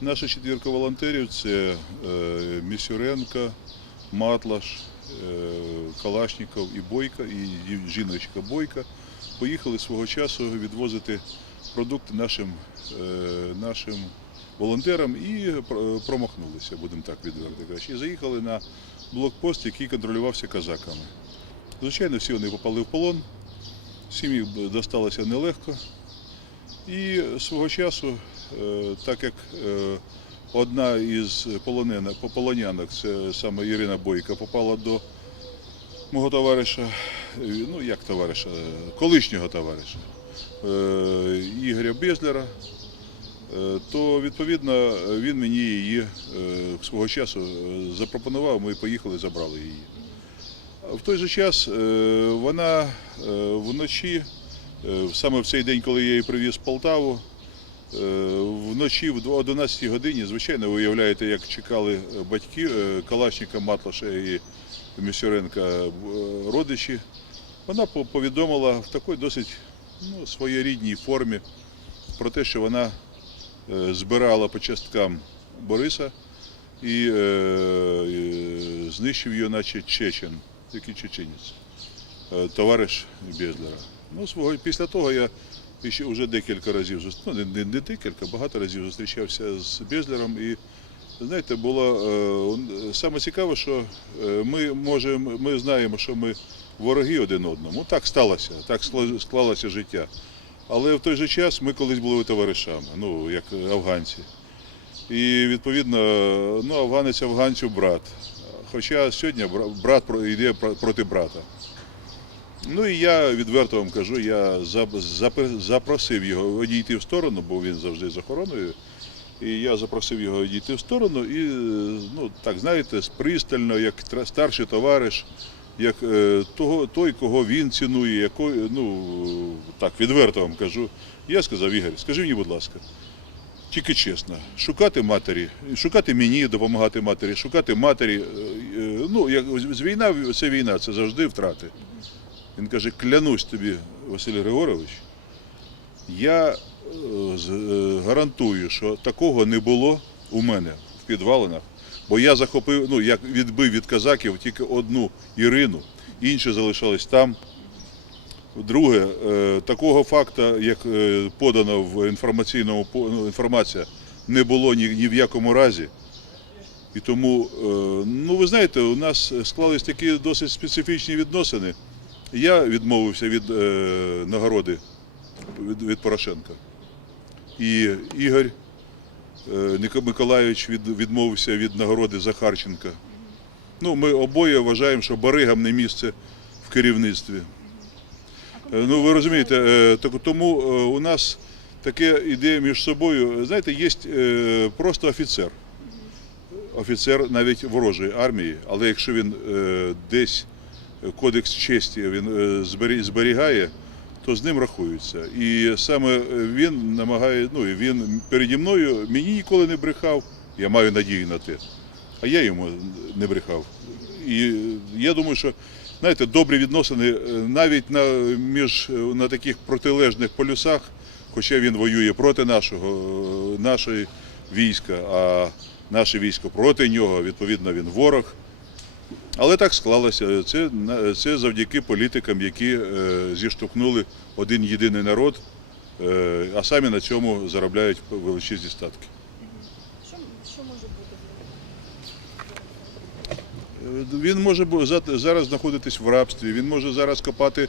Наша четвірка волонтерів це е, Місюренко, Матлаш, е, Калашніков і Бойка, і жіночка Бойка. Поїхали свого часу відвозити продукти нашим, е, нашим волонтерам і промахнулися, будемо так відверто кажучи. І заїхали на блокпост, який контролювався казаками. Звичайно, всі вони попали в полон, всім їх досталося нелегко. І свого часу, так як е, одна із полонянок, це саме Ірина Бойка, попала до мого товариша, е, ну як товариша, е, колишнього товариша е, Ігоря Безлера, е, то відповідно він мені її е, свого часу е, запропонував, ми поїхали, забрали її. В той же час е, вона е, вночі, е, саме в цей день, коли я її привіз в Полтаву, е, вночі в 11 годині, звичайно, ви уявляєте, як чекали батьки е, Калашника, Матлаша і Місюренка е, родичі. Вона повідомила в такій досить ну, своєрідній формі про те, що вона е, збирала по часткам Бориса і е, е, знищив його, наче чечен, який чеченець, е, товариш Безлера. Ну, після того я ще вже декілька разів ну, не, не, декілька, багато разів зустрічався з Безлером. І знаєте, було е, саме цікаве, що е, ми можемо, ми знаємо, що ми вороги один одному. Так сталося, так скла- склалося життя. Але в той же час ми колись були товаришами, ну як афганці. І відповідно, ну, афганець афганцю брат. Хоча сьогодні бра- брат йде проти брата. Ну і я відверто вам кажу, я запросив його одійти в сторону, бо він завжди з охороною. І я запросив його одійти в сторону і, ну так знаєте, пристально, як старший товариш, як е, того, той, кого він цінує, яко, ну так відверто вам кажу. Я сказав, Ігор, скажи мені, будь ласка, тільки чесно, шукати матері, шукати мені, допомагати матері, шукати матері. е, е, Ну, як війна, це війна, це завжди втрати. Він каже, клянусь тобі, Василь Григорович, я е, е, гарантую, що такого не було у мене в підвалинах, бо я захопив, ну, як відбив від казаків тільки одну Ірину, інші залишались там. Друге, е, такого факту, як подано в інформаційному ну, інформація, не було ні, ні в якому разі. І тому, ну ви знаєте, у нас склались такі досить специфічні відносини. Я відмовився від е, нагороди від, від Порошенка. І Ігор е, Миколайович від, відмовився від нагороди Захарченка. Ну, ми обоє вважаємо, що баригам не місце в керівництві. Е, Ну, ви розумієте, е, так- тому е, у нас таке іде між собою. Знаєте, є е, просто офіцер. Офіцер навіть ворожої армії, але якщо він е, десь кодекс честі він е, зберігає, то з ним рахуються. І саме він намагає, ну і він переді мною мені ніколи не брехав, я маю надію на те, а я йому не брехав. І я думаю, що знаєте, добрі відносини е, навіть на, між, е, на таких протилежних полюсах, хоча він воює проти нашого, нашої війська, а наше військо проти нього, відповідно, він ворог. Але так склалося. Це, це завдяки політикам, які е, зіштовхнули один єдиний народ, е, а самі на цьому заробляють величезні статки. Що, може бути? Е, Він може за- зараз знаходитись в рабстві, він може зараз копати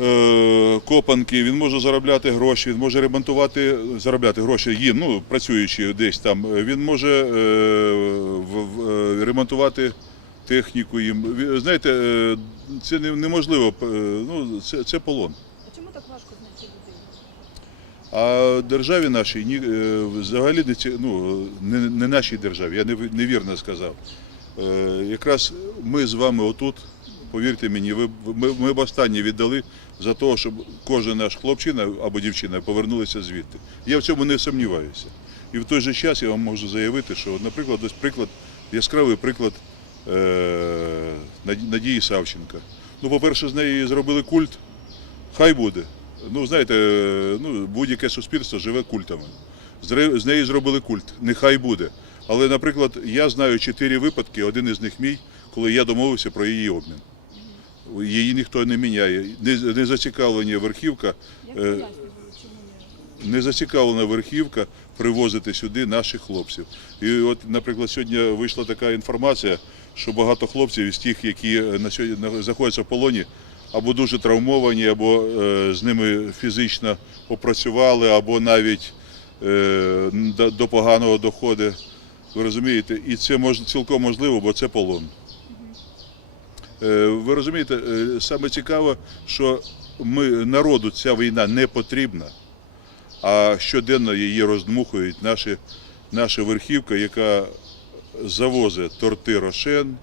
е, копанки, він може заробляти гроші, він може ремонтувати, заробляти гроші їм, ну, працюючи десь там. Він може е, в- в- ремонтувати техніку їм. Знаєте, е, це неможливо, е, ну, це, це полон. А чому так важко знайти людей? А державі нашій ні, е, взагалі не, ну, не, не нашій державі, я не- невірно сказав. Якраз ми з вами отут, повірте мені, ви, ми, ми б останнє віддали за те, щоб кожен наш хлопчина або дівчина повернулися звідти. Я в цьому не сумніваюся. І в той же час я вам можу заявити, що, наприклад, ось приклад, яскравий приклад Надії Савченка. Ну, по-перше, з неї зробили культ, хай буде. Ну, знаєте, е, ну, будь-яке суспільство живе культами. з неї зробили культ. Нехай буде. Але, наприклад, я знаю чотири випадки, один із них мій, коли я домовився про її обмін. Її ніхто не міняє. Не, не зацікавлення верхівка, Е, не зацікавлена верхівка привозити сюди наших хлопців. І от, наприклад, сьогодні вийшла така інформація, що багато хлопців із тих, які на сьогодні на- знаходяться в полоні, або дуже травмовані, або е, з ними фізично попрацювали, або навіть е, до, поганого доходить. Ви розумієте? І це мож, цілком можливо, бо це полон. Е, Ви розумієте, е, саме цікаве, що ми, народу ця війна не потрібна, а щоденно її роздмухують наші, наша верхівка, яка завозить торти Рошен,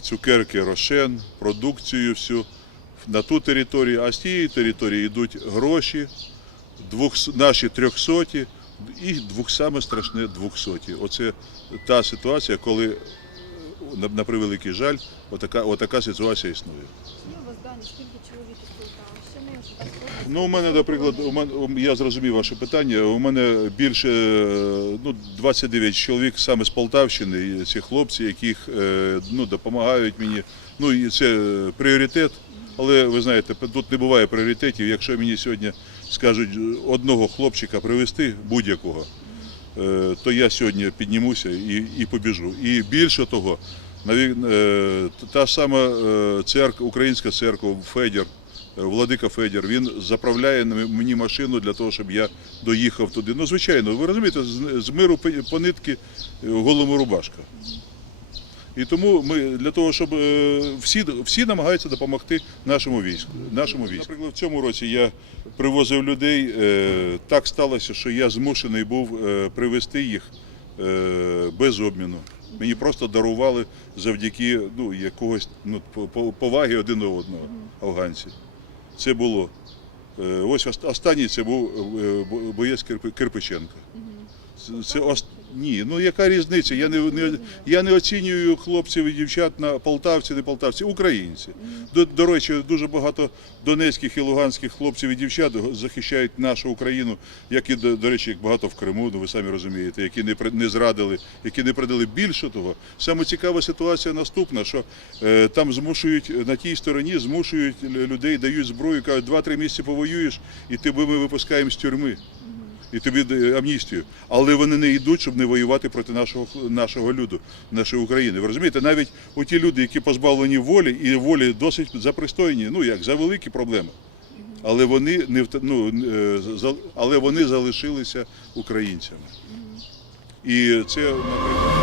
цукерки Рошен, продукцію всю на ту територію, а з тієї території йдуть гроші, двох, наші трьохсоті і двох, саме страшне двохсоті. Оце та ситуація, коли, на, на превеликий жаль, отака, отака ситуація існує. Скільки чоловік? Ну, у мене, наприклад, у мене, я зрозумів ваше питання. У мене більше е, ну, 29 чоловік саме з Полтавщини. Ці хлопці, яких е, ну, допомагають мені. Ну і це е, пріоритет. Але ви знаєте, тут не буває пріоритетів. Якщо мені сьогодні скажуть одного хлопчика привезти будь-якого, то я сьогодні піднімуся і, і побіжу. І більше того, та сама церква, українська церква Федір, Владика Федір, він заправляє мені машину для того, щоб я доїхав туди. Ну, звичайно, ви розумієте, з, миру по- нитки е, голому рубашка. І тому ми для того, щоб е, всі, всі намагаються допомогти нашому війську. Нашому війську. Наприклад, в цьому році я привозив людей. е, Так сталося, що я змушений був привезти їх без обміну. Мені просто дарували завдяки ну, якогось ну, по- по- поваги один до одного афганці. Це було. Е, Ось останній це був е, боєць Кирпи- Кирпиченка. Це, ні, ну яка різниця? Я не, не, я не оцінюю хлопців і дівчат на полтавці, не полтавці, українці. До, до речі, дуже багато донецьких і луганських хлопців і дівчат захищають нашу Україну, як і, до, до речі, як багато в Криму, ну ви самі розумієте, які не, не зрадили, які не придали більше того. Саме цікава ситуація наступна, що е, там змушують на тій стороні, змушують людей, дають зброю, кажуть, два-три місяці повоюєш, і тебе ми випускаємо з тюрми і тобі амністію. Але вони не йдуть, щоб не воювати проти нашого нашого люду, нашої України. Ви розумієте, навіть у ті люди, які позбавлені волі, і волі досить запристойні, ну як за великі проблеми. Але вони не ну, е, але вони залишилися українцями. І це, наприклад.